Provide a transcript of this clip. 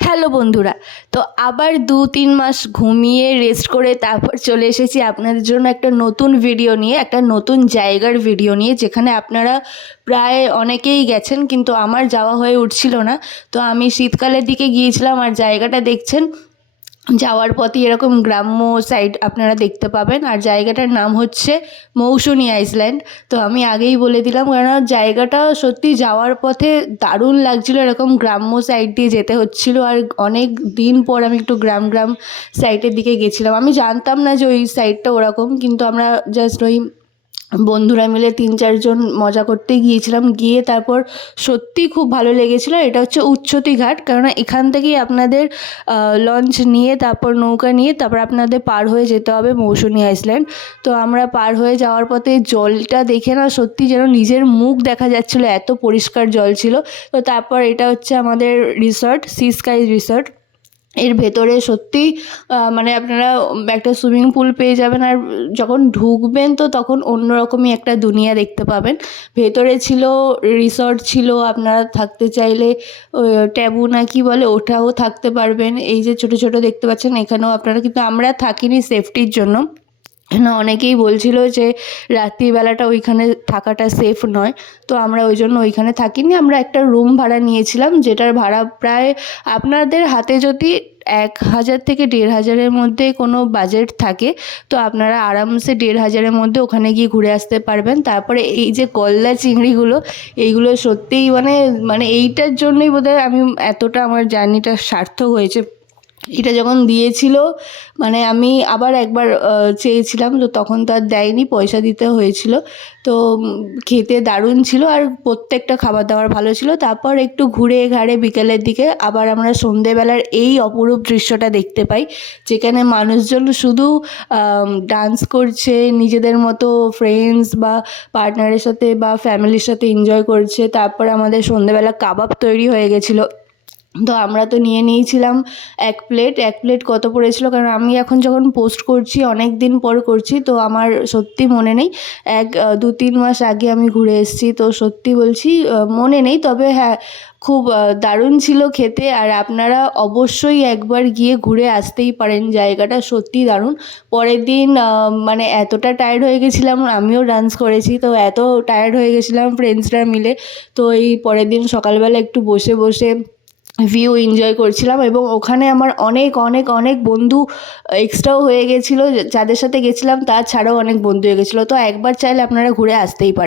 Hello বন্ধুরা, তো আবার ২-৩ মাস ঘুমিয়ে রেস্ট করে তারপর চলে এসেছি আপনাদের জন্য একটা নতুন ভিডিও নিয়ে, একটা নতুন জায়গার ভিডিও নিয়ে, যেখানে আপনারা প্রায় অনেকেই গেছেন কিন্তু আমার যাওয়া হয়ে উঠছিল না। তো আমি শীতকালের দিকে গিয়েছিলাম আর জায়গাটা দেখছেন, যাওয়ার পথে এরকম গ্রাম্য সাইড আপনারা দেখতে পাবেন। আর জায়গাটার নাম হচ্ছে মৌসুনী আইল্যান্ড। তো আমি আগেই বলে দিলাম, কারণ জায়গাটা সত্যি যাওয়ার পথে দারুণ লাগছিলো, এরকম গ্রাম্য সাইড দিয়ে যেতে হচ্ছিলো। আর অনেক দিন পর আমি একটু গ্রাম গ্রাম সাইডের দিকে গেছিলাম। আমি জানতাম না যে ওই সাইডটা ওরকম, কিন্তু আমরা জাস্ট ওই বন্ধুরা মিলে ৩-৪ জন মজা করতে গিয়েছিলাম। গিয়ে তারপর সত্যি খুব ভালো লেগেছিলো। এটা হচ্ছে উচ্ছতি ঘাট, কেননা এখান থেকেই আপনাদের লঞ্চ নিয়ে তারপর নৌকা নিয়ে তারপর আপনাদের পার হয়ে যেতে হবে মৌসুনী আইল্যান্ড। তো আমরা পার হয়ে যাওয়ার পথে জলটা দেখে না সত্যি যেন নিজের মুখ দেখা যাচ্ছিলো, এত পরিষ্কার জল ছিল। তো তারপর এটা হচ্ছে আমাদের রিসর্ট, সি স্কাই রিসর্ট। এর ভেতরে সত্যি মানে আপনারা একটা সুইমিং পুল পেয়ে যাবেন। আর যখন ঢুকবেন তো তখন অন্যরকমই একটা দুনিয়া দেখতে পাবেন। ভেতরে ছিল রিসর্ট, ছিল আপনারা থাকতে চাইলে ট্যাবু না কি বলে ওটাও থাকতে পারবেন। এই যে ছোটো ছোটো দেখতে পাচ্ছেন এখানেও আপনারা, কিন্তু আমরা থাকিনি সেফটির জন্য। না, অনেকেই বলছিল যে রাত্রিবেলাটা ওইখানে থাকাটা সেফ নয়, তো আমরা ওই জন্য ওইখানে থাকিনি। আমরা একটা রুম ভাড়া নিয়েছিলাম, যেটার ভাড়া প্রায় আপনাদের হাতে যদি ১,০০০ থেকে ১,৫০০-এর মধ্যে কোনো বাজেট থাকে তো আপনারা আরামসে ১,৫০০-এর মধ্যে ওখানে গিয়ে ঘুরে আসতে পারবেন। তারপরে এই যে গলদা চিংড়িগুলো, এইগুলো সত্যিই মানে মানে এইটার জন্যই বোধহয় আমি এতটা আমার জার্নিটা সার্থক হয়েছে। এটা যখন দিয়েছিল মানে আমি আবার একবার চেয়েছিলাম, তো তখন তো আর দেয়নি, পয়সা দিতে হয়েছিল। তো খেতে দারুণ ছিল আর প্রত্যেকটা খাবার দাবার ভালো ছিল। তারপর একটু ঘুরে ঘাড়ে বিকেলের দিকে আবার আমরা সন্ধেবেলার এই অপরূপ দৃশ্যটা দেখতে পাই, যেখানে মানুষজন শুধু ডান্স করছে নিজেদের মতো, ফ্রেন্ডস বা পার্টনারের সাথে বা ফ্যামিলির সাথে এনজয় করছে। তারপর আমাদের সন্ধেবেলা কাবাব তৈরি হয়ে গেছিলো। তো আমরা তো নিয়ে নিয়েছিলাম ১ প্লেট কত পড়েছিল, কারণ আমি এখন যখন পোস্ট করছি অনেক দিন পর করছি, তো আমার সত্যি মনে নেই। ২-৩ মাস আগে আমি ঘুরে এসেছি, তো সত্যি বলছি মনে নেই। তবে হ্যাঁ, খুব দারুণ ছিল খেতে। আর আপনারা অবশ্যই একবার গিয়ে ঘুরে আসতেই পারেন, জায়গাটা সত্যিই দারুণ। পরের দিন মানে এতটা টায়ার্ড হয়ে গেছিলাম, আমিও ডান্স করেছি, তো এত টায়ার্ড হয়ে গেছিলাম ফ্রেন্ডসরা মিলে। তো এই পরের দিন সকালবেলা একটু বসে বসে ভিউ এনজয় করছিলাম। এবং ওখানে আমার অনেক অনেক অনেক বন্ধু এক্সট্রাও হয়ে গেছিলো, যাদের সাথে গেছিলাম তাছাড়াও অনেক বন্ধু হয়ে গেছিলো। তো একবার চাইলে আপনারা ঘুরে আসতেই পারেন।